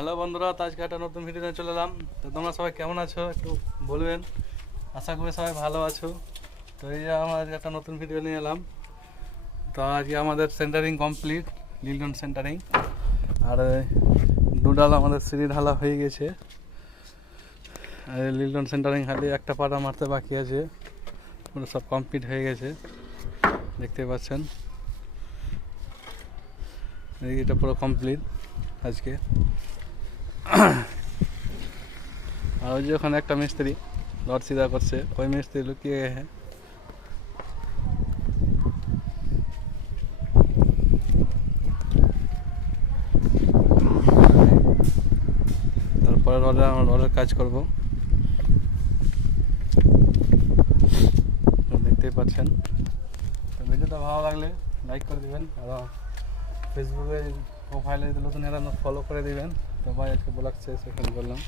Hello বন্ধুরা, তো আজকে একটা নতুন ভিডিও নিয়ে চলে এলাম। তো তোমরা সবাই কেমন আছো একটু বলবেন। আশা করি সবাই ভালো আছো। তো এই যে আমার আজকে একটা নতুন ভিডিও নিয়ে এলাম। তো আজকে আমাদের সেন্টারিং কমপ্লিট, লিলটন সেন্টারিং। আর ডুডাল আমাদের সিঁড়ি ঢালা হয়ে গেছে। আর লিলটন সেন্টারিং খালি একটা পাটা মারতে বাকি আছে, পুরো সব কমপ্লিট হয়ে গেছে, দেখতে পাচ্ছেন। এটা পুরো কমপ্লিট আজকে। আর ওই যে ওখানে একটা মিস্ত্রি রড সিধা করছে, ওই মিস্ত্রি লুকিয়ে গেছে। তারপরে রডের কাজ করব, দেখতেই পাচ্ছেন। তো ভিডিওটা ভালো লাগলে লাইক করে দেবেন, আর ফেসবুকে প্রোফাইলে যদি নতুন এরা ফলো করে দেবেন। তো ভাই আজকে ব্লগ শেষ এখানে করলাম।